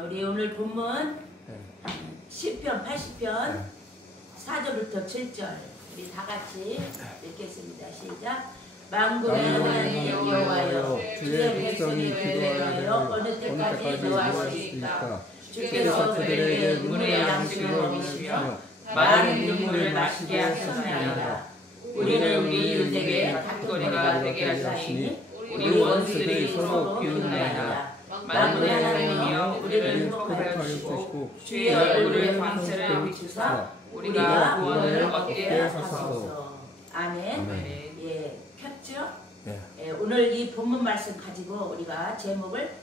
우리 오늘 본문 시편 80편 4절부터 7절 우리 다 같이 읽겠습니다. 시작. 만군의 하나님 여호와여, 주의 백성이 기도하여 어느 때까지 노하시리까? 주께서 그들에게 눈물의 양식을 먹이시며 많은 눈물을 마시게 하셨나이다. 우리는 우리 이웃에게 다툼거리가 되게 하시니 우리 원수들이 서로 비웃나이다. 만군의 하나님이여, 우리를 행복하게 하시고 주의 얼굴을 광채를 비추사 우리가 구원을 얻게 하소서. 아멘. 예, 켰죠? 예, 오늘 이 본문 말씀 가지고 우리가 제목을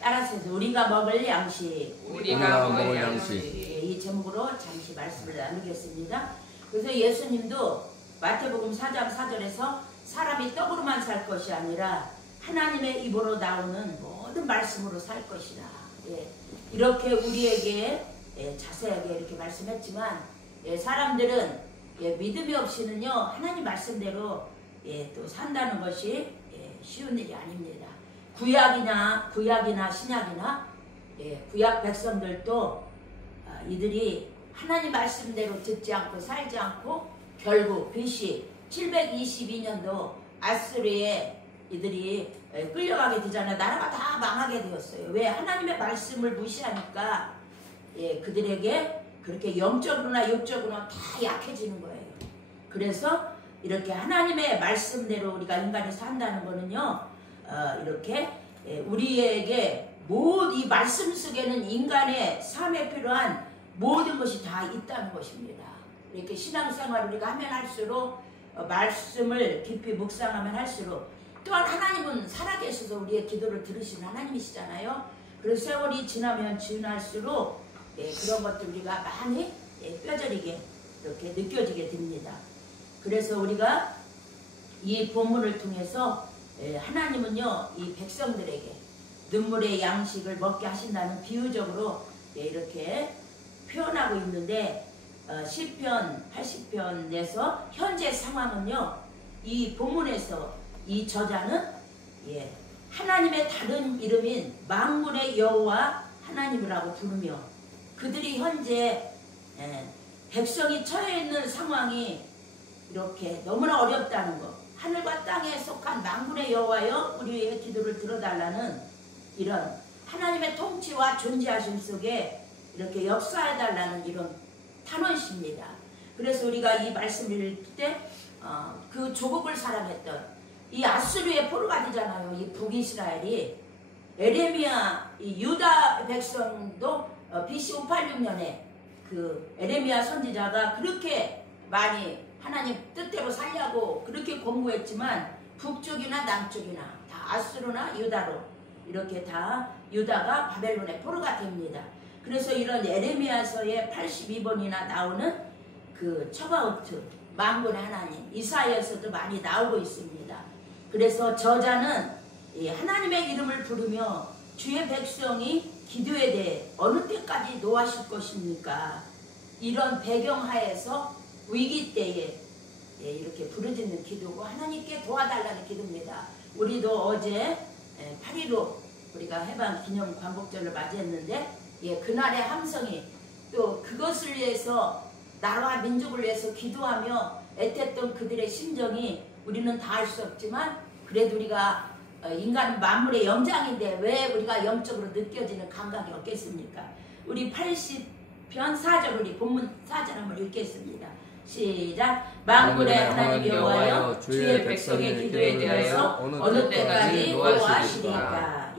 따라서 해서 우리가 먹을 양식. 우리가 먹을 양식. 예, 이 제목으로 잠시 말씀을 나누겠습니다. 그래서 예수님도 마태복음 4장 4절에서 사람이 떡으로만 살 것이 아니라 하나님의 입으로 나오는 모든 말씀으로 살 것이다. 예, 이렇게 우리에게 자세하게 이렇게 말씀했지만 사람들은 믿음이 없이는요 하나님 말씀대로 또 산다는 것이 쉬운 일이 아닙니다. 구약이나 신약이나 구약 백성들도 이들이 하나님 말씀대로 듣지 않고 살지 않고 결국 BC 722년도 아수르에 이들이 끌려가게 되잖아요. 나라가 다 망하게 되었어요. 왜? 하나님의 말씀을 무시하니까 그들에게 그렇게 영적으로나 육적으로나 다 약해지는 거예요. 그래서 이렇게 하나님의 말씀대로 우리가 인간이 산다는 거는요, 이렇게 우리에게 이 말씀 속에는 인간의 삶에 필요한 모든 것이 다 있다는 것입니다. 이렇게 신앙생활 우리가 하면 할수록 말씀을 깊이 묵상하면 할수록 또한 하나님은 살아계셔서 우리의 기도를 들으시는 하나님이시잖아요. 그래서 세월이 지나면 지날수록 그런 것들 우리가 많이 뼈저리게 이렇게 느껴지게 됩니다. 그래서 우리가 이 본문을 통해서 하나님은요 이 백성들에게 눈물의 양식을 먹게 하신다는 비유적으로 이렇게 표현하고 있는데 시편 80편에서 현재 상황은요 이 본문에서 이 저자는 하나님의 다른 이름인 만군의 여호와 하나님이라고 부르며 그들이 현재 백성이 처해 있는 상황이 이렇게 너무나 어렵다는 것, 하늘과 땅에 속한 만군의 여호와여 우리의 기도를 들어달라는 이런 하나님의 통치와 존재하심 속에 이렇게 역사해달라는 이런 탄원시입니다. 그래서 우리가 이 말씀을 읽을 때 그 조국을 사랑했던 이 아수르의 포로가 되잖아요. 이 북이스라엘이 에레미야 이 유다 백성도 BC 586년에 그 에레미야 선지자가 그렇게 많이 하나님 뜻대로 살려고 그렇게 공부했지만 북쪽이나 남쪽이나 다 아수르나 유다로 이렇게 다 유다가 바벨론의 포로가 됩니다. 그래서 이런 에레미야서에 82번이나 나오는 그 처바오트 만군의 하나님 이사야에서도 많이 나오고 있습니다. 그래서 저자는 하나님의 이름을 부르며 주의 백성이 기도에 대해 어느 때까지 노하실 것입니까? 이런 배경하에서 위기 때에 이렇게 부르짖는 기도고 하나님께 도와달라는 기도입니다. 우리도 어제 8.15 우리가 해방 기념 광복절을 맞이했는데 그날의 함성이 또 그것을 위해서 나라와 민족을 위해서 기도하며 애썼던 그들의 심정이 우리는 다 알 수 없지만 그래도 우리가 인간은 만물의 영장인데 왜 우리가 영적으로 느껴지는 감각이 없겠습니까? 우리 80편 4절 우리 본문 4절 한번 읽겠습니다. 시작. 만군의 하나님 여호와여 주의 백성의 기도에 대하여 어느 때까지 노하시리까?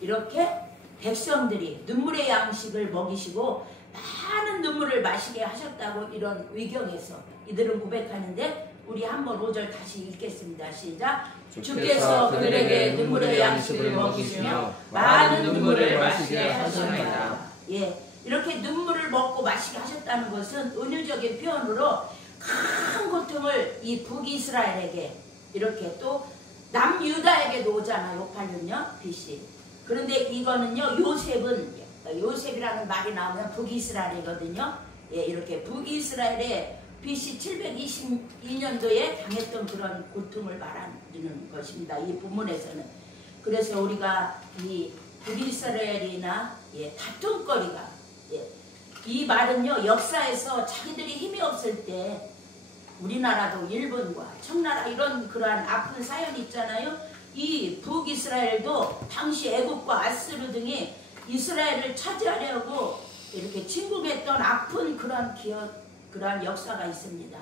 이렇게 백성들이 눈물의 양식을 먹이시고 많은 눈물을 마시게 하셨다고 이런 위경에서 이들은 고백하는데 우리 한번 5절 다시 읽겠습니다. 시작. 주께서 그들에게 눈물의 양식을 먹이시며 많은 눈물을 마시게 하셨나이다. 이렇게 눈물을 먹고 마시게 하셨다는 것은 은유적인 표현으로 큰 고통을 이 북이스라엘에게 이렇게 또 남유다에게도 오잖아요. 586년 BC. 그런데 이거는요 요셉이라는 말이 나오면 북이스라엘이거든요. 이렇게 북이스라엘에 BC 722년도에 당했던 그런 고통을 말하는 것입니다. 이 본문에서는. 그래서 우리가 이 북이스라엘이나 다툼거리가, 이 말은요 역사에서 자기들이 힘이 없을 때 우리나라도 일본과 청나라 이런 그러한 아픈 사연이 있잖아요. 이 북이스라엘도 당시 애국과 아스르 등이 이스라엘을 차지하려고 이렇게 침공했던 아픈 그러한 역사가 있습니다.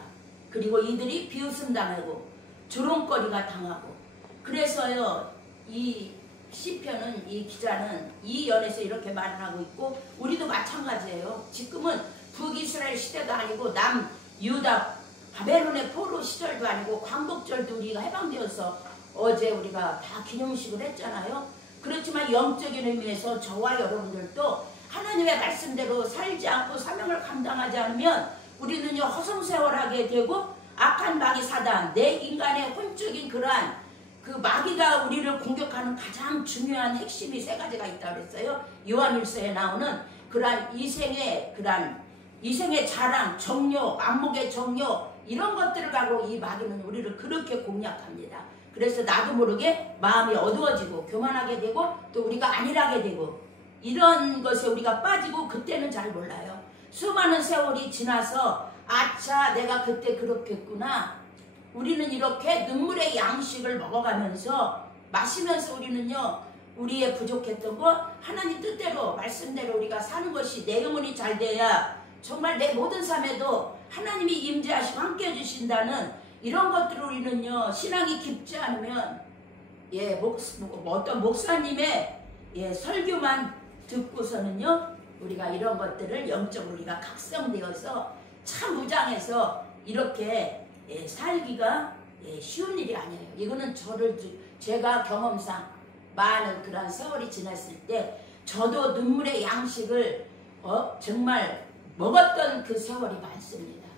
그리고 이들이 비웃음 당하고 조롱거리가 당하고, 그래서요 이 시편은, 이 기자는 이 연에서 이렇게 말을 하고 있고, 우리도 마찬가지예요. 지금은 북이스라엘 시대도 아니고 남유다 바벨론의 포로 시절도 아니고 광복절도 우리가 해방되어서 어제 우리가 다 기념식을 했잖아요. 그렇지만 영적인 의미에서 저와 여러분들도 하나님의 말씀대로 살지 않고 사명을 감당하지 않으면 우리는요 허송세월하게 되고, 악한 마귀 사단, 내 인간의 혼적인 그러한 그 마귀가 우리를 공격하는 가장 중요한 핵심이 세 가지가 있다고 그랬어요. 요한일서에 나오는 그러한 이생의 자랑, 정욕, 안목의 정욕, 이런 것들을 가지고 이 마귀는 우리를 그렇게 공략합니다. 그래서 나도 모르게 마음이 어두워지고 교만하게 되고 또 우리가 안일하게 되고 이런 것에 우리가 빠지고, 그때는 잘 몰라요. 수많은 세월이 지나서 아차 내가 그때 그렇겠구나. 우리는 이렇게 눈물의 양식을 먹어가면서 마시면서 우리는요 우리의 부족했던 거 하나님 뜻대로 말씀대로 우리가 사는 것이, 내 영혼이 잘 돼야 정말 내 모든 삶에도 하나님이 임재하시고 함께 해주신다는 이런 것들을 우리는요 신앙이 깊지 않으면 어떤 목사님의 설교만 듣고서는요 우리가 이런 것들을 영적으로 우리가 각성되어서 참 무장해서 이렇게 살기가 쉬운 일이 아니에요. 이거는 제가 경험상 많은 그런 세월이 지났을 때 저도 눈물의 양식을 정말 먹었던 그 세월이 많습니다.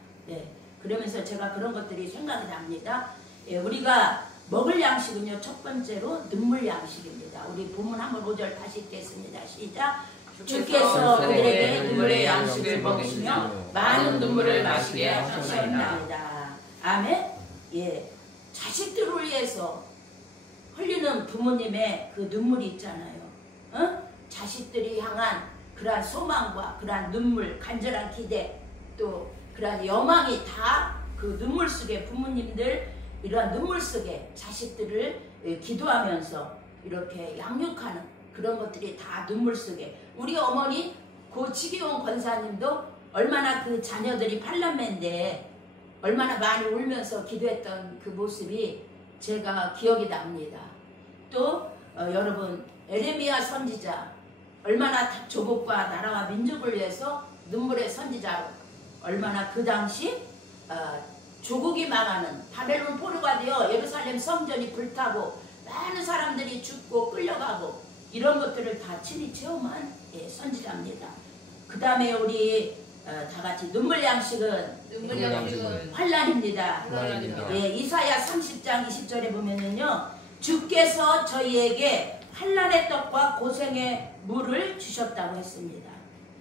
그러면서 제가 그런 것들이 생각이 납니다. 우리가 먹을 양식은요 첫 번째로 눈물 양식입니다. 우리 본문 한번 5절 다시 읽겠습니다. 시작. 주께서 그들에게 눈물의 양식을 먹이시며 많은 눈물을 마시게 하셨나이다. 아멘. 자식들을 위해서 흘리는 부모님의 그 눈물이 있잖아요. 자식들이 향한 그러한 소망과 그러한 눈물, 간절한 기대, 또 그러한 여망이 다 그 눈물 속에, 부모님들 이러한 눈물 속에 자식들을 기도하면서 이렇게 양육하는 그런 것들이 다 눈물 속에, 우리 어머니 고 지기용 권사님도 얼마나 그 자녀들이 팔남매인데 얼마나 많이 울면서 기도했던 그 모습이 제가 기억이 납니다. 또 여러분 에레미야 선지자 얼마나 조국과 나라와 민족을 위해서 눈물의 선지자로, 얼마나 그 당시 조국이 망하는 바벨론 포로가 되어 예루살렘 성전이 불타고 많은 사람들이 죽고 끌려가고 이런 것들을 다 친히 체험한 선지자입니다. 그 다음에 우리 다 같이 눈물 양식은 환난입니다. 이사야 30장 20절에 보면은요, 주께서 저희에게 환난의 떡과 고생의 물을 주셨다고 했습니다.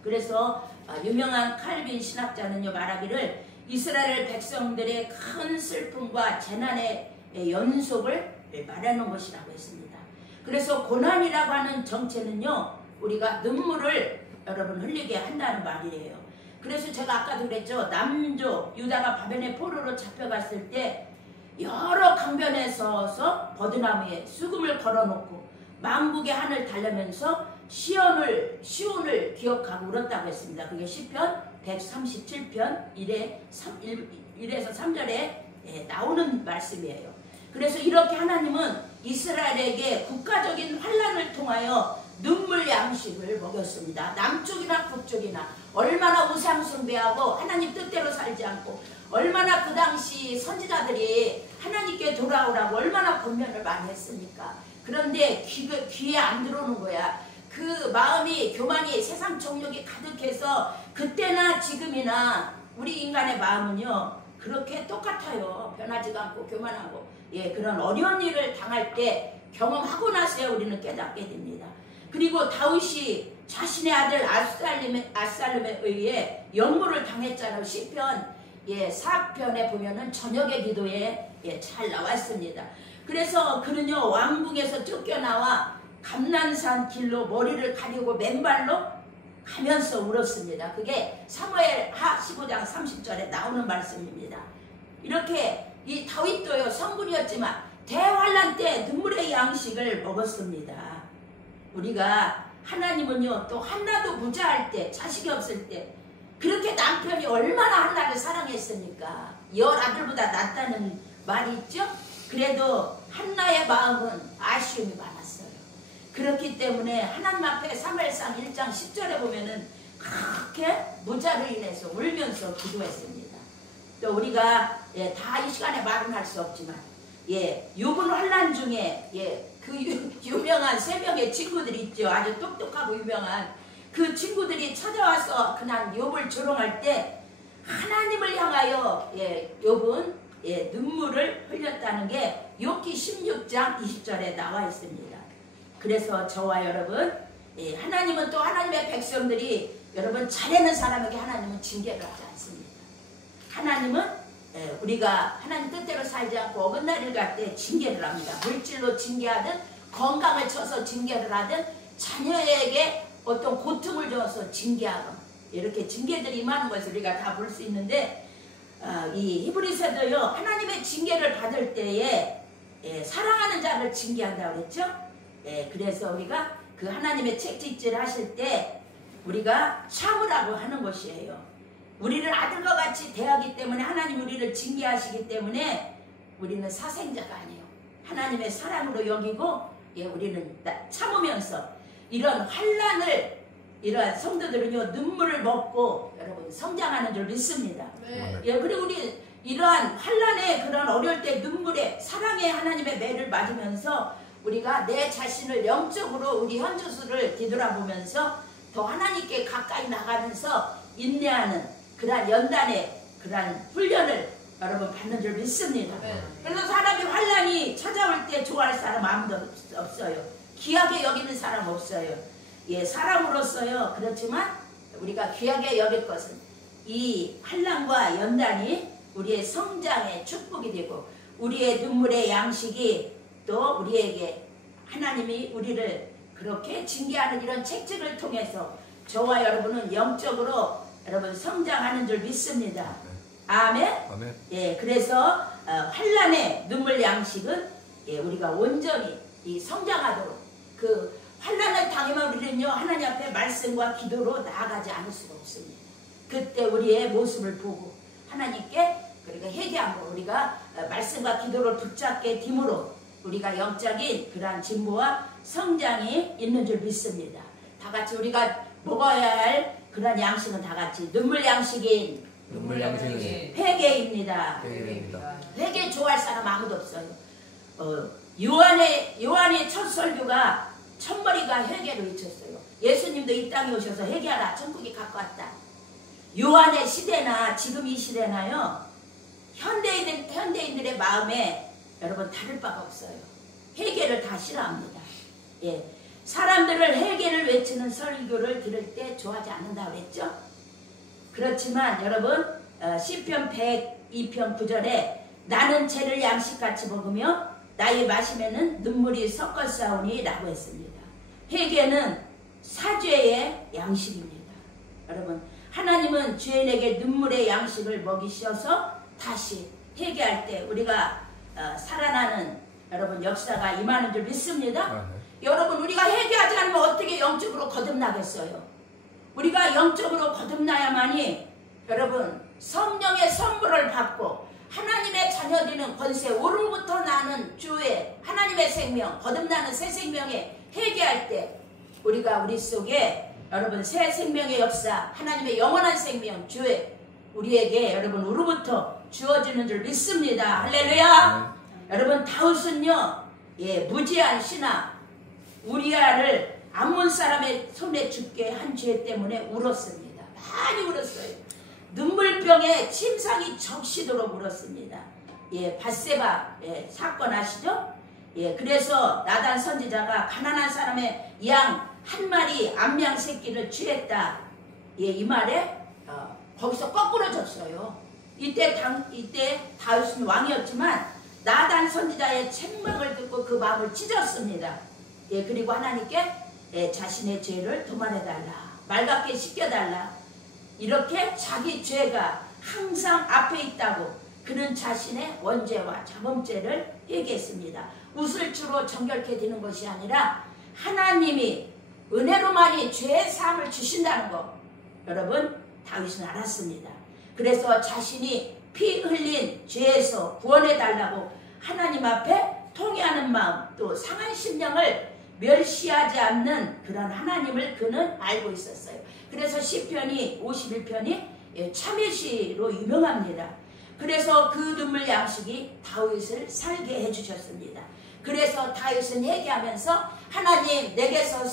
그래서 유명한 칼빈 신학자는요 말하기를 이스라엘 백성들의 큰 슬픔과 재난의 연속을 말하는 것이라고 했습니다. 그래서 고난이라고 하는 정체는요 우리가 눈물을 여러분 흘리게 한다는 말이에요. 그래서 제가 아까도 그랬죠. 남조 유다가 바벨론의 포로로 잡혀갔을 때 여러 강변에 서서 버드나무에 수금을 걸어놓고 만국의 하늘 달려면서 시온을 기억하고 울었다고 했습니다. 그게 시편 137편 1에서 3절에 나오는 말씀이에요. 그래서 이렇게 하나님은 이스라엘에게 국가적인 환난을 통하여 눈물 양식을 먹였습니다. 남쪽이나 북쪽이나 얼마나 우상 숭배하고 하나님 뜻대로 살지 않고 얼마나 그 당시 선지자들이 하나님께 돌아오라고 얼마나 권면을 많이 했습니까? 그런데 귀에 안 들어오는 거야. 그 마음이 교만이 세상 정욕이 가득해서 그때나 지금이나 우리 인간의 마음은요 그렇게 똑같아요. 변하지가 않고 교만하고 그런 어려운 일을 당할 때 경험하고 나서야 우리는 깨닫게 됩니다. 그리고 다윗이 자신의 아들 압살롬에 의해 영모를 당했잖아요. 시편 4편에 보면은 저녁의 기도에 잘 나왔습니다. 그래서 그는요 왕궁에서 쫓겨나와 감난산 길로 머리를 가리고 맨발로 가면서 울었습니다. 그게 사무엘하 15장 30절에 나오는 말씀입니다. 이렇게 이 다윗도요 성군이었지만 대환란 때 눈물의 양식을 먹었습니다. 우리가 하나님은요 또 한나도 부자할 때 자식이 없을 때 그렇게 남편이 얼마나 한나를 사랑했으니까 10아들보다 낫다는 말이 있죠. 그래도 한나의 마음은 아쉬움이 많았어요. 그렇기 때문에 하나님 앞에 사무엘상 1장 10절에 보면은 그렇게 부자를 인해서 울면서 기도했습니다. 또 우리가 다 이 시간에 말은 할 수 없지만 욥은 환난 중에 그 유명한 3명의 친구들이 있죠. 아주 똑똑하고 유명한 그 친구들이 찾아와서 그냥 욥을 조롱할 때 하나님을 향하여 욥은 눈물을 흘렸다는 게 욥기 16장 20절에 나와 있습니다. 그래서 저와 여러분 하나님은 또 하나님의 백성들이 여러분 잘하는 사람에게 하나님은 징계를 하지 않습니다. 하나님은 우리가 하나님 뜻대로 살지 않고 어긋날 일 갈 때 징계를 합니다. 물질로 징계하든 건강을 쳐서 징계를 하든 자녀에게 어떤 고통을 줘서 징계하든 이렇게 징계들이 임하는 것을 우리가 다 볼 수 있는데 이 히브리서도요 하나님의 징계를 받을 때에 사랑하는 자를 징계한다고 그랬죠. 그래서 우리가 그 하나님의 책짓질 하실 때 우리가 참으라고 하는 것이에요. 우리를 아들과 같이 대하기 때문에 하나님 우리를 징계하시기 때문에 우리는 사생자가 아니에요. 하나님의 사랑으로 여기고 우리는 참으면서 이런 환난을 이러한 성도들은요 눈물을 먹고 여러분 성장하는 줄 믿습니다. 네. 그리고 우리 이러한 환난의 그런 어려울 때 눈물에 사랑의 하나님의 매를 맞으면서 우리가 내 자신을 영적으로 우리 현주수를 뒤돌아보면서 더 하나님께 가까이 나가면서 인내하는 그러한 연단의 그러한 훈련을 여러분 받는 줄 믿습니다. 네. 그래서 사람이 환난이 찾아올 때 좋아할 사람 아무도 없어요. 귀하게 여기는 사람 없어요. 사람으로서요 그렇지만 우리가 귀하게 여길 것은 이 환난과 연단이 우리의 성장의 축복이 되고 우리의 눈물의 양식이 또 우리에게 하나님이 우리를 그렇게 징계하는 이런 책책을 통해서 저와 여러분은 영적으로 여러분 성장하는 줄 믿습니다. 아멘. 아멘. 그래서 환난의 눈물 양식은 우리가 온전히 성장하도록 그 환난을 당하면 우리는요 하나님 앞에 말씀과 기도로 나아가지 않을 수가 없습니다. 그때 우리의 모습을 보고 하나님께 그러니까 회개함으로 우리가 말씀과 기도를 붙잡게 됨으로 우리가 영적인 그러한 진보와 성장이 있는 줄 믿습니다. 다 같이 우리가 먹어야 할 그런 양식은 다 같이 눈물 양식인 눈물 양식은 회개입니다. 회개입니다. 회개 좋아할 사람 아무도 없어요. 요한의 첫 설교가 첫머리가 회개로 외쳤어요. 예수님도 이 땅에 오셔서 회개하라 천국이 가까웠다. 요한의 시대나 지금 이 시대나요 현대인들의 마음에 여러분 다를 바가 없어요. 회개를 다 싫어합니다. 사람들을 회개를 외치는 설교를 들을 때 좋아하지 않는다고 그랬죠. 그렇지만 여러분 시편 102편 9절에 나는 죄를 양식같이 먹으며 나의 마시면은 눈물이 섞었사오니 라고 했습니다. 회개는 사죄의 양식입니다. 여러분 하나님은 죄인에게 눈물의 양식을 먹이셔서 다시 회개할 때 우리가 살아나는 여러분 역사가 임하는 줄 믿습니다. 여러분 우리가 회개하지 않으면 어떻게 영적으로 거듭나겠어요? 우리가 영적으로 거듭나야만이 여러분 성령의 선물을 받고 하나님의 자녀되는 권세 오로부터 나는 주의 하나님의 생명 거듭나는 새 생명에 회개할 때 우리가 우리 속에 여러분 새 생명의 역사 하나님의 영원한 생명 주의 우리에게 여러분 우로부터 주어지는 줄 믿습니다. 할렐루야. 여러분 다윗은요 무지한 신하 우리아를 암몬 사람의 손에 죽게 한 죄 때문에 울었습니다. 많이 울었어요. 눈물병에 침상이 적시도록 울었습니다. 밧세바 사건 아시죠? 그래서 나단 선지자가 가난한 사람의 양 한 마리 암양 새끼를 취했다. 이 말에 거기서 거꾸로 졌어요. 이때 다윗은 왕이었지만 나단 선지자의 책망을 듣고 그 마음을 찢었습니다. 예, 그리고 하나님께 자신의 죄를 도말해달라, 맑게 씻겨달라, 이렇게 자기 죄가 항상 앞에 있다고 그는 자신의 원죄와 자범죄를 얘기했습니다. 웃을 주로 정결케 되는 것이 아니라 하나님이 은혜로만이 죄의 사함을 주신다는 거 여러분 다윗은 알았습니다. 그래서 자신이 피 흘린 죄에서 구원해달라고 하나님 앞에 통회하는 마음, 또 상한 심령을 멸시하지 않는 그런 하나님을 그는 알고 있었어요. 그래서 시편이 51편이 참회시로 유명합니다. 그래서 그 눈물 양식이 다윗을 살게 해주셨습니다. 그래서 다윗은 회개하면서 하나님 내게서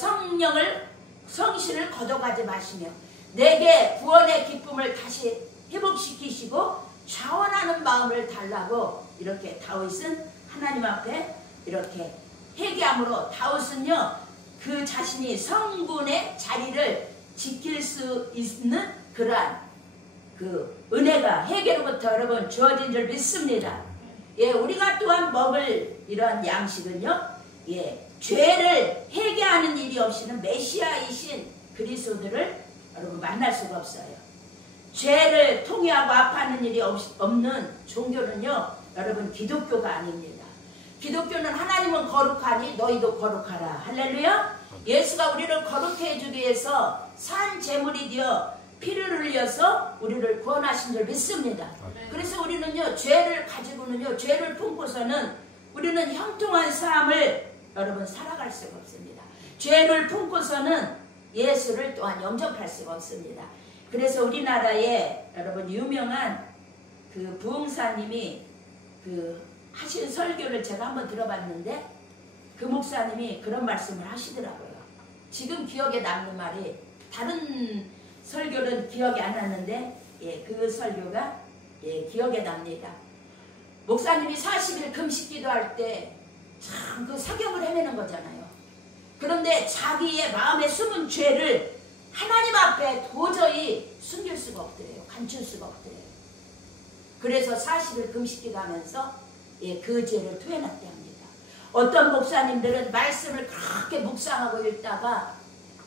성신을 걷어가지 마시며 내게 구원의 기쁨을 다시 회복시키시고 자원하는 마음을 달라고 이렇게 다윗은 하나님 앞에 이렇게 회개함으로 다윗은요 그 자신이 성군의 자리를 지킬 수 있는 그러한 그 은혜가 회개로부터 여러분 주어진 줄 믿습니다. 예, 우리가 또한 먹을 이런 양식은요, 예, 죄를 회개하는 일이 없이는 메시아이신 그리스도를 여러분 만날 수가 없어요. 죄를 통회하고 아파하는 일이 없는 종교는요, 여러분 기독교가 아닙니다. 기독교는 하나님은 거룩하니 너희도 거룩하라. 할렐루야. 예수가 우리를 거룩해 주기 위해서 산 제물이 되어 피를 흘려서 우리를 구원하신 줄 믿습니다. 그래서 우리는요 죄를 가지고는요 죄를 품고서는 우리는 형통한 삶을 여러분 살아갈 수가 없습니다. 죄를 품고서는 예수를 또한 영접할 수가 없습니다. 그래서 우리나라에 여러분 유명한 그 부흥사님이 그 하신 설교를 제가 한번 들어봤는데 그 목사님이 그런 말씀을 하시더라고요. 지금 기억에 남는 말이 다른 설교는 기억이 안 나는데 예, 그 설교가 예, 기억에 납니다. 목사님이 40일 금식 기도할 때 참 그 사경을 헤매는 거잖아요. 그런데 자기의 마음에 숨은 죄를 하나님 앞에 도저히 숨길 수가 없더래요. 감출 수가 없더래요. 그래서 40일 금식 기도하면서 예, 그 죄를 토해놨대 합니다. 어떤 목사님들은 말씀을 그렇게 묵상하고 읽다가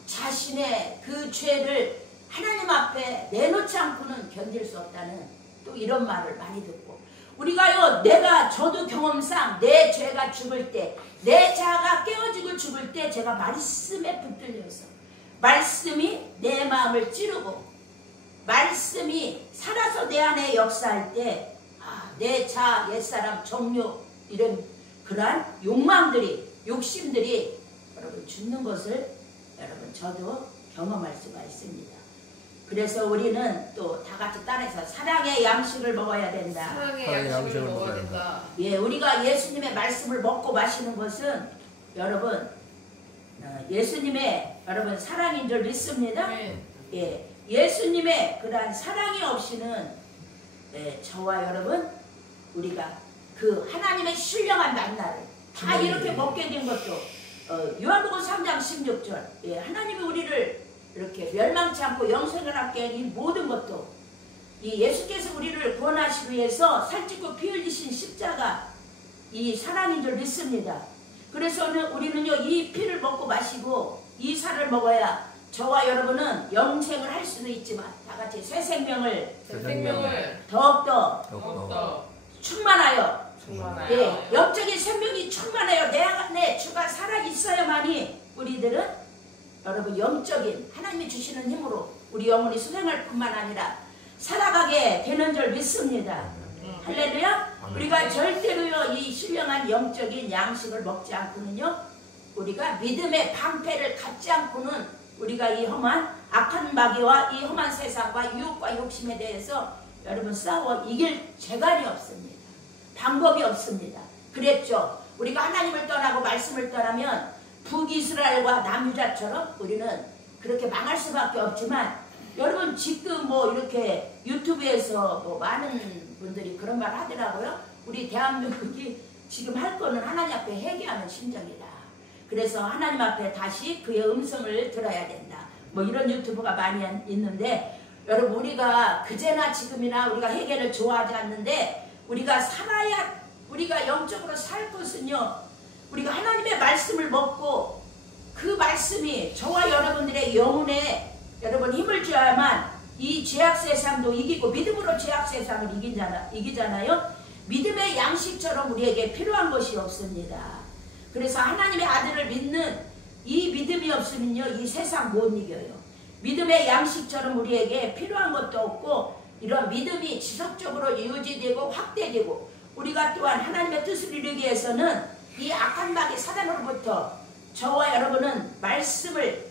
자신의 그 죄를 하나님 앞에 내놓지 않고는 견딜 수 없다는 또 이런 말을 많이 듣고 우리가요 저도 경험상 내 죄가 죽을 때 내 자아가 깨어지고 죽을 때 제가 말씀에 붙들려서 말씀이 내 마음을 찌르고 말씀이 살아서 내 안에 역사할 때 내 자아 옛사람 정욕 이런 그러한 욕망들이 욕심들이 여러분 죽는 것을 여러분 저도 경험할 수가 있습니다. 그래서 우리는 또 다 같이 따라서 사랑의 양식을 먹어야 된다. 사랑의 양식을 먹어야 된다. 예, 우리가 예수님의 말씀을 먹고 마시는 것은 여러분 예수님의 여러분 사랑인 줄 믿습니다. 네. 예, 예수님의 그러한 사랑이 없이는 예, 저와 여러분 우리가 그 하나님의 신령한 만나를 다 이렇게 먹게 된 것도 요한복음 3장 16절 예, 하나님이 우리를 이렇게 멸망치 않고 영생을 얻게 한 이 모든 것도 이 예수께서 우리를 구원하시기 위해서 살찌고 피 흘리신 십자가 이 사랑인 줄 믿습니다. 그래서 우리는요 이 피를 먹고 마시고 이 살을 먹어야 저와 여러분은 영생을 할 수도 있지만 다 같이 새 생명을 더욱더 충만하여 예, 영적인 생명이 충만하여 내 안에 주가 살아있어야만이 우리들은 여러분 영적인 하나님이 주시는 힘으로 우리 영혼이 수생할 뿐만 아니라 살아가게 되는 줄 믿습니다. 할렐루야. 우리가 절대로요 이 신령한 영적인 양식을 먹지 않고는요 우리가 믿음의 방패를 갖지 않고는 우리가 이 험한 악한 마귀와 이 험한 세상과 유혹과 욕심에 대해서 여러분 싸워 이길 재간이 없습니다. 방법이 없습니다. 그랬죠. 우리가 하나님을 떠나고 말씀을 떠나면 북이스라엘과 남유다처럼 우리는 그렇게 망할 수밖에 없지만 여러분 지금 뭐 이렇게 유튜브에서 뭐 많은 분들이 그런 말 하더라고요. 우리 대한민국이 지금 할 거는 하나님 앞에 회개하는 심정이다. 그래서 하나님 앞에 다시 그의 음성을 들어야 된다. 뭐 이런 유튜브가 많이 있는데 여러분 우리가 그제나 지금이나 우리가 회개를 좋아하지 않는데 우리가 살아야 우리가 영적으로 살 것은요 우리가 하나님의 말씀을 먹고 그 말씀이 저와 여러분들의 영혼에 여러분 힘을 줘야만 이 죄악 세상도 이기고 믿음으로 죄악 세상을 이기잖아요. 믿음의 양식처럼 우리에게 필요한 것이 없습니다. 그래서 하나님의 아들을 믿는 이 믿음이 없으면요 이 세상 못 이겨요. 믿음의 양식처럼 우리에게 필요한 것도 없고 이런 믿음이 지속적으로 유지되고 확대되고 우리가 또한 하나님의 뜻을 이루기 위해서는 이 악한 마귀 사단으로부터 저와 여러분은 말씀을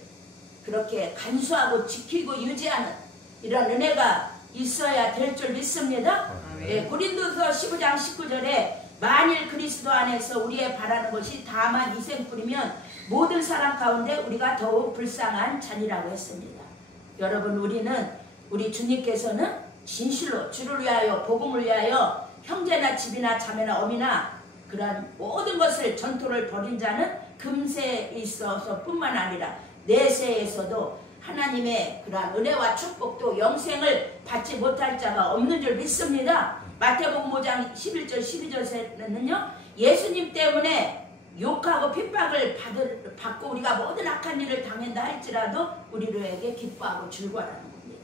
그렇게 간수하고 지키고 유지하는 이런 은혜가 있어야 될 줄 믿습니다. 예, 고린도서 15장 19절에 만일 그리스도 안에서 우리의 바라는 것이 다만 이생뿐이면 모든 사람 가운데 우리가 더욱 불쌍한 자니라고 했습니다. 여러분 우리 주님께서는 진실로 주를 위하여 복음을 위하여 형제나 집이나 자매나 어미나 그런 모든 것을 전토를 벌인 자는 금세에 있어서 뿐만 아니라 내세에서도 하나님의 그러한 은혜와 축복도 영생을 받지 못할 자가 없는 줄 믿습니다. 마태복음 5장 11절 12절에는요 예수님 때문에 욕하고 핍박을 받고 우리가 모든 악한 일을 당한다 할지라도 우리에게 기뻐하고 즐거워하는 겁니다.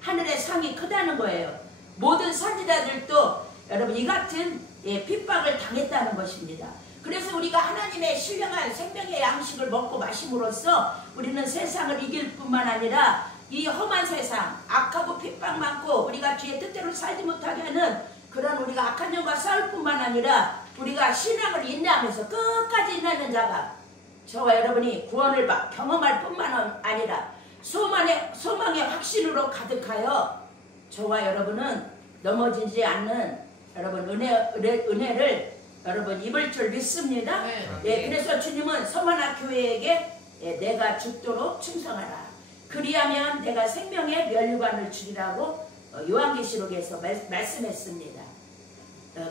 하늘의 상이 크다는 거예요. 모든 선지자들도 여러분 이 같은 핍박을 당했다는 것입니다. 그래서 우리가 하나님의 신령한 생명의 양식을 먹고 마심으로써 우리는 세상을 이길 뿐만 아니라 이 험한 세상 악하고 핍박 많고 우리가 주의 뜻대로 살지 못하게 하는 그런 우리가 악한 영과 싸울 뿐만 아니라 우리가 신앙을 인내하면서 끝까지 인내하는 자가 저와 여러분이 구원을 경험할 뿐만 아니라 소망의 확신으로 가득하여 저와 여러분은 넘어지지 않는 여러분 은혜를 여러분 입을 줄 믿습니다. 예, 그래서 주님은 서머나 교회에게 내가 죽도록 충성하라. 그리하면 내가 생명의 면류관을 주리라고 요한계시록에서 말씀했습니다.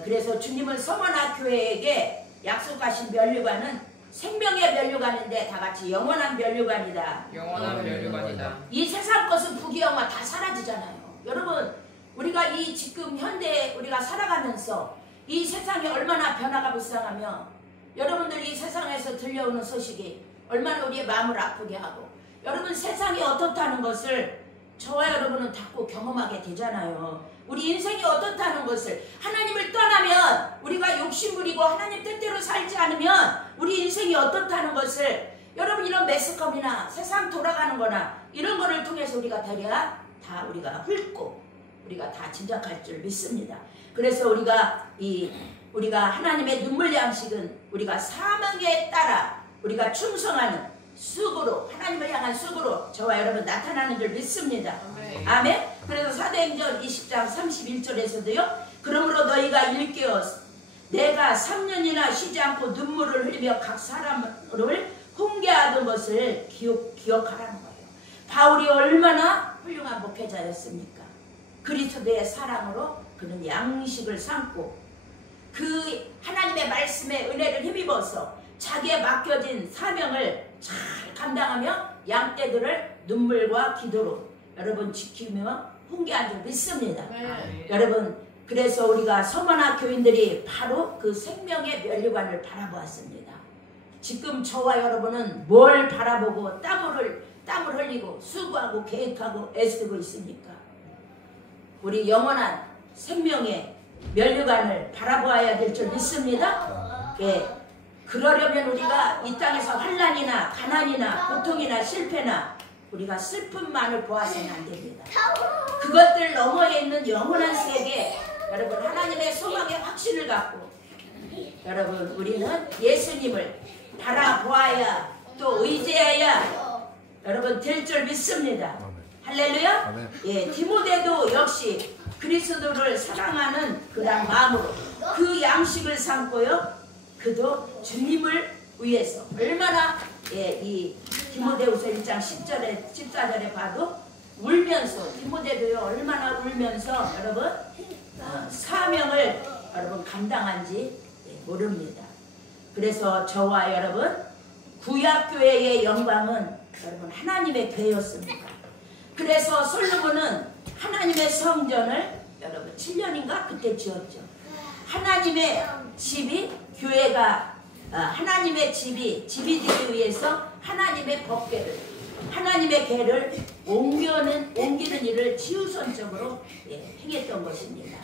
그래서 주님은 서머나 교회에게 약속하신 면류관은 생명의 면류관인데 다같이 영원한 면류관이다. 영원한 면류관이다. 이 세상 것은 부귀영화 다 사라지잖아요. 여러분 우리가 이 지금 현대에 우리가 살아가면서 이 세상이 얼마나 변화가 불쌍하며 여러분들이 이 세상에서 들려오는 소식이 얼마나 우리의 마음을 아프게 하고 여러분 세상이 어떻다는 것을 저와 여러분은 자꾸 경험하게 되잖아요. 우리 인생이 어떻다는 것을 하나님을 떠나면 우리가 욕심부리고 하나님 뜻대로 살지 않으면 우리 인생이 어떻다는 것을 여러분 이런 매스컴이나 세상 돌아가는 거나 이런 거를 통해서 우리가 대략 다 우리가 훑고 우리가 다 짐작할 줄 믿습니다. 그래서 우리가 하나님의 눈물 양식은 우리가 사명에 따라 우리가 충성하는 쑥으로 하나님을 향한 쑥으로 저와 여러분 나타나는 줄 믿습니다. 아멘. 그래서 사도행전 20장 31절에서도요. 그러므로 너희가 일깨어 내가 3년이나 쉬지 않고 눈물을 흘리며 각 사람을 훈계하던 것을 기억하라는 거예요. 바울이 얼마나 훌륭한 목회자였습니까? 그리스도의 사랑으로 그는 양식을 삼고 그 하나님의 말씀의 은혜를 힘입어서 자기의 맡겨진 사명을 잘 감당하며 양떼들을 눈물과 기도로 여러분 지키며 훈계한 줄 믿습니다. 여러분 그래서 우리가 서머나 교인들이 바로 그 생명의 면류관을 바라보았습니다. 지금 저와 여러분은 뭘 바라보고 땀을 흘리고 수고하고 계획하고 애쓰고 있습니까? 우리 영원한 생명의 면류관을 바라보아야 될 줄 믿습니다. 예. 그러려면 우리가 이 땅에서 환난이나 가난이나 고통이나 실패나 우리가 슬픔만을 보아서는 안 됩니다. 그것들 너머에 있는 영원한 세계 여러분 하나님의 소망의 확신을 갖고 여러분 우리는 예수님을 바라보아야 또 의지해야 여러분 될 줄 믿습니다. 할렐루야. 예, 디모데도 역시 그리스도를 사랑하는 그런 마음으로 그 양식을 삼고요. 그도 주님을 위해서 얼마나 이 디모데후서 1장 10절에 14절에 봐도 울면서 디모데도요 얼마나 울면서 여러분 사명을 여러분 감당한지 모릅니다. 그래서 저와 여러분 구약교회의 영광은 여러분 하나님의 교회였습니다. 그래서 솔로몬은 하나님의 성전을 여러분 7년인가 그때 지었죠. 하나님의 집이 교회가 하나님의 집이 되기 위해서 하나님의 법궤를, 하나님의 궤를 옮기는 일을 지우선적으로 행했던 것입니다.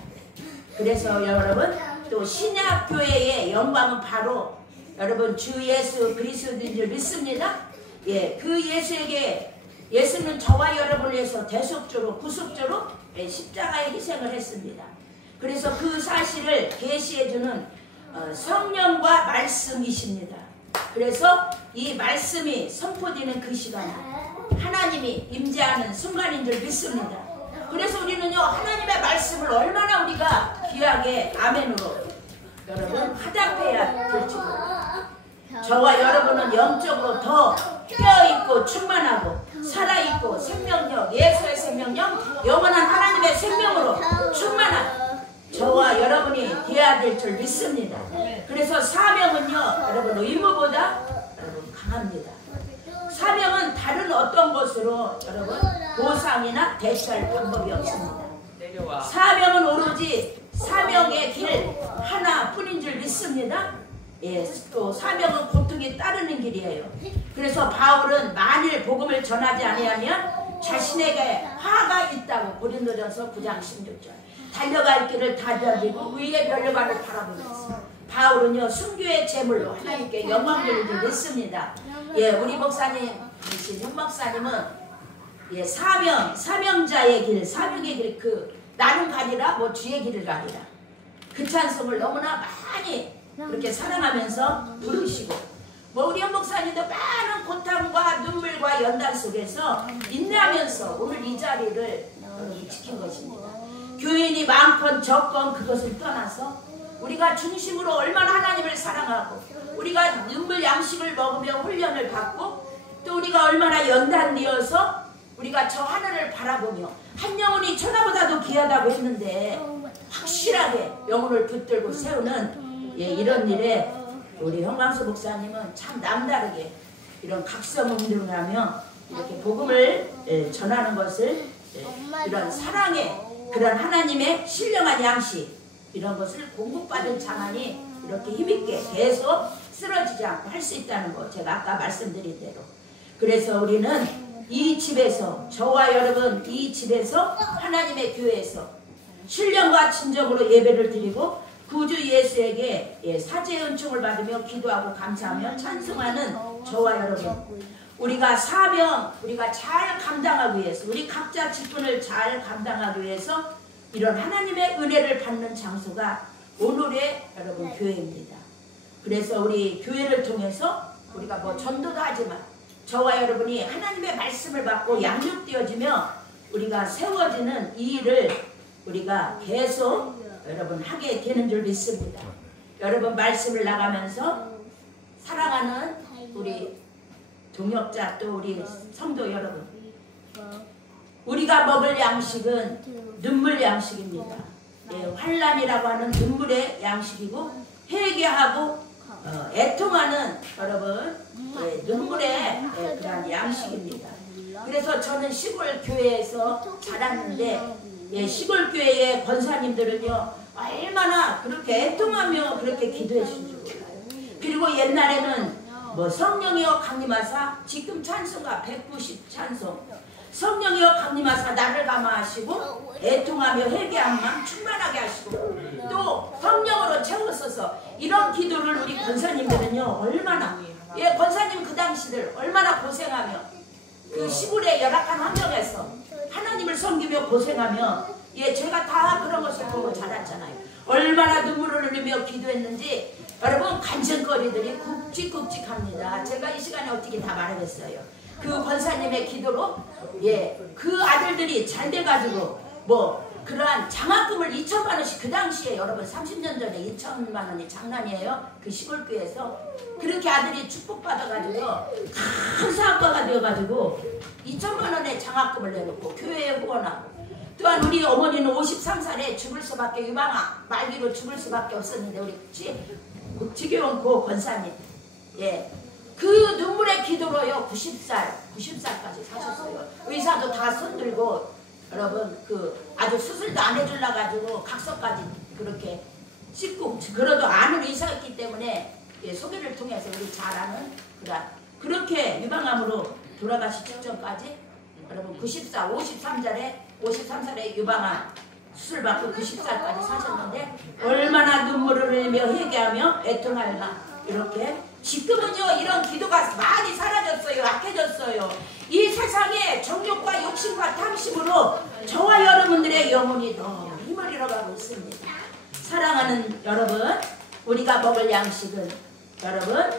그래서 여러분, 또 신약교회의 영광은 바로 여러분 주 예수 그리스도인 줄 믿습니다. 그 예수는 저와 여러분을 위해서 대속죄로 구속죄로 십자가에 희생을 했습니다. 그래서 그 사실을 계시해주는 성령과 말씀이십니다. 그래서 이 말씀이 선포되는 그 시간에 하나님이 임재하는 순간인 줄 믿습니다. 그래서 우리는요, 하나님의 말씀을 얼마나 우리가 귀하게 아멘으로 여러분 화답해야 될지 모릅니다. 저와 여러분은 영적으로 더 깨어있고 충만하고 살아있고 생명력, 예수의 생명력, 영원한 하나님의 생명으로 충만한 저와 여러분이 되어야 될 줄 믿습니다. 그래서 사명은요, 여러분 의무보다 여러분 강합니다. 사명은 다른 어떤 것으로 여러분 보상이나 대체할 방법이 없습니다. 사명은 오로지 사명의 길 하나뿐인 줄 믿습니다. 또 사명은 고통이 따르는 길이에요. 그래서 바울은 만일 복음을 전하지 아니하면 자신에게 화가 있다고 고린도전서 9장 16절 달려갈 길을 다져지고 위의 별관을 바라보면서 바울은요 순교의 제물로 하나님께 영광 돌리는 줄 믿습니다. 우리 목사님이신 현 목사님은 사명자의 길, 사명의 길, 나는 가리라, 주의 길을 가리라. 그 찬송을 너무나 많이 그렇게 사랑하면서 부르시고, 우리 현 목사님도 많은 고통과 눈물과 연단 속에서 인내하면서 오늘 이 자리를 지킨 것입니다. 교인이 많건 적건 그것을 떠나서 우리가 중심으로 얼마나 하나님을 사랑하고 우리가 눈물 양식을 먹으며 훈련을 받고 또 우리가 얼마나 연단되어서 우리가 저 하늘을 바라보며 한 영혼이 천하보다도 귀하다고 했는데 확실하게 영혼을 붙들고 세우는 이런 일에 우리 현광수 목사님은 참 남다르게 이런 각성운동하며 이렇게 복음을 전하는 것을 이런 사랑의 그런 하나님의 신령한 양식 이런 것을 공급받은 자만이 이렇게 힘있게 계속 쓰러지지 않고 할 수 있다는 거 제가 아까 말씀드린 대로. 그래서 우리는 이 집에서 저와 여러분 이 집에서 하나님의 교회에서 신령과 진정으로 예배를 드리고 구주 예수에게 사죄의 은총을 받으며 기도하고 감사하며 찬송하는 저와 여러분, 우리가 사명 우리가 잘 감당하기 위해서 우리 각자 직분을 잘 감당하기 위해서 이런 하나님의 은혜를 받는 장소가 오늘의 여러분 교회입니다. 그래서 우리 교회를 통해서 우리가 전도도 하지만 저와 여러분이 하나님의 말씀을 받고 양육되어지며 우리가 세워지는 이 일을 우리가 계속 여러분 하게 되는 줄 믿습니다. 여러분 말씀을 나가면서 사랑하는 우리 동역자 또 우리 성도 여러분, 우리가 먹을 양식은 눈물 양식입니다. 환난이라고 하는 눈물의 양식이고 회개하고 애통하는 여러분 눈물의 그런 양식입니다. 그래서 저는 시골 교회에서 자랐는데 시골 교회의 권사님들은요 얼마나 그렇게 애통하며 그렇게 기도해 주신 줄 몰라요. 그리고 옛날에는 성령이여 강림하사 지금 찬송가 190 찬송 성령이여 강림하사 나를 감화하시고 애통하며 회개한 마음 충만하게 하시고 또 성령으로 채웠어서 이런 기도를 우리 권사님들은요 얼마나 권사님 그 당시들 얼마나 고생하며 그 시골의 열악한 환경에서 하나님을 섬기며 고생하며 제가 다 그런 것을 보고 자랐잖아요. 얼마나 눈물을 흘리며 기도했는지 여러분 간증거리들이 굵직굵직합니다. 제가 이 시간에 어떻게 다 말하겠어요. 그 권사님의 기도로 그 아들들이 잘 돼가지고 그러한 장학금을 2천만 원씩 그 당시에 여러분 30년 전에 2천만 원이 장난이에요. 그 시골교회에서 그렇게 아들이 축복받아가지고 큰 사업가가 되어가지고 2천만 원의 장학금을 내놓고 교회에 후원하고 또한 우리 어머니는 53살에 죽을 수밖에 유방암 말기로 죽을 수밖에 없었는데 우리 지교원 고 권사님 그 눈물의 기도로요 90살까지 사셨어요. 의사도 다 손들고 여러분 아주 수술도 안 해줄라 가지고 각서까지 그렇게 씻고 그래도 아는 의사였기 때문에 소개를 통해서 우리 잘 아는 그렇게 유방암으로 돌아가시 직전까지 여러분 53살에 유방암 수술받고 90살까지 사셨는데 얼마나 눈물을 흘리며 회개하며 애통하여나 이렇게 지금은요 이런 기도가 많이 사라졌어요. 약해졌어요. 이 세상에 정욕과 욕심과 탐심으로 저와 여러분들의 영혼이 너무 힘을 잃어가고 있습니다. 사랑하는 여러분, 우리가 먹을 양식은 여러분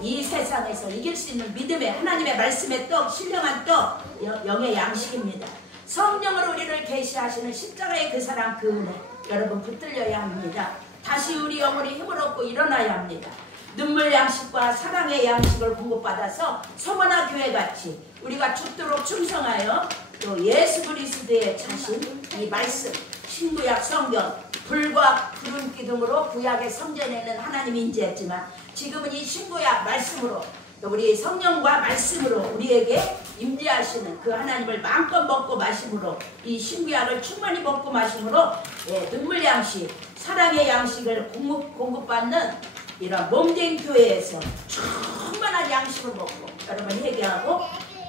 이 세상에서 이길 수 있는 믿음의 하나님의 말씀의 떡, 신령한 떡, 영의 양식입니다. 성령으로 우리를 계시하시는 십자가의 그 사랑, 그 은혜 여러분 붙들려야 합니다. 다시 우리 영혼이 힘을 얻고 일어나야 합니다. 눈물 양식과 사랑의 양식을 공급받아서 서머나 교회같이 우리가 죽도록 충성하여 또 예수 그리스도의 자신, 이 말씀, 신구약 성경, 불과 구름 기둥으로 구약에 성전에는 하나님이 임재했지만 지금은 이 신구약 말씀으로 또 우리 성령과 말씀으로 우리에게 임재하시는 그 하나님을 마음껏 먹고 마심으로 이 신구약을 충만히 먹고 마심으로 눈물 양식, 사랑의 양식을 공급받는 이런 몸된 교회에서 충만한 양식을 먹고 여러분 회개하고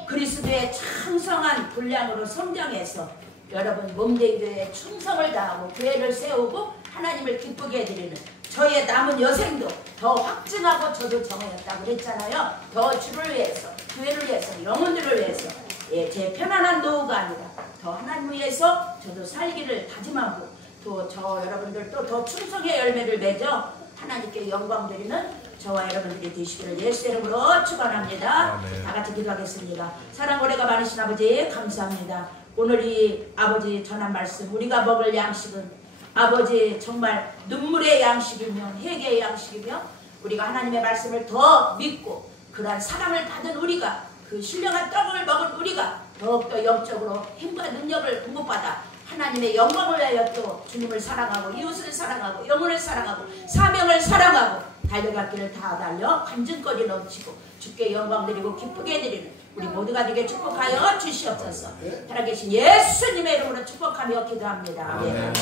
그리스도의 창성한 분량으로 성장해서 여러분 몸된 교회에 충성을 다하고 교회를 세우고 하나님을 기쁘게 해드리는 저의 남은 여생도 더 확증하고 저도 정하였다고 그랬잖아요. 더 주를 위해서, 교회를 위해서, 영혼들을 위해서 제 편안한 노후가 아니라 더 하나님을 위해서 저도 살기를 다짐하고 또 저 여러분들도 더 충성의 열매를 맺어 하나님께 영광 드리는 저와 여러분들이 되시기를 예수 이름으로 축원합니다. 아멘. 다 같이 기도하겠습니다. 사랑 오래가 많으신 아버지 감사합니다. 오늘 이 아버지 전한 말씀 우리가 먹을 양식은 아버지 정말 눈물의 양식이며 회개의 양식이며 우리가 하나님의 말씀을 더 믿고 그러한 사랑을 받은 우리가 그 신령한 떡을 먹은 우리가 더욱더 영적으로 힘과 능력을 공급받아 하나님의 영광을 위하여 또 주님을 사랑하고 이웃을 사랑하고 영혼을 사랑하고 사명을 사랑하고 달려갈 길을 다 달려 간증거리 넘치고 주께 영광 드리고 기쁘게 드리는 우리 모두가 되게 축복하여 주시옵소서. 살아계신 예수님의 이름으로 축복하며 기도합니다. 아멘.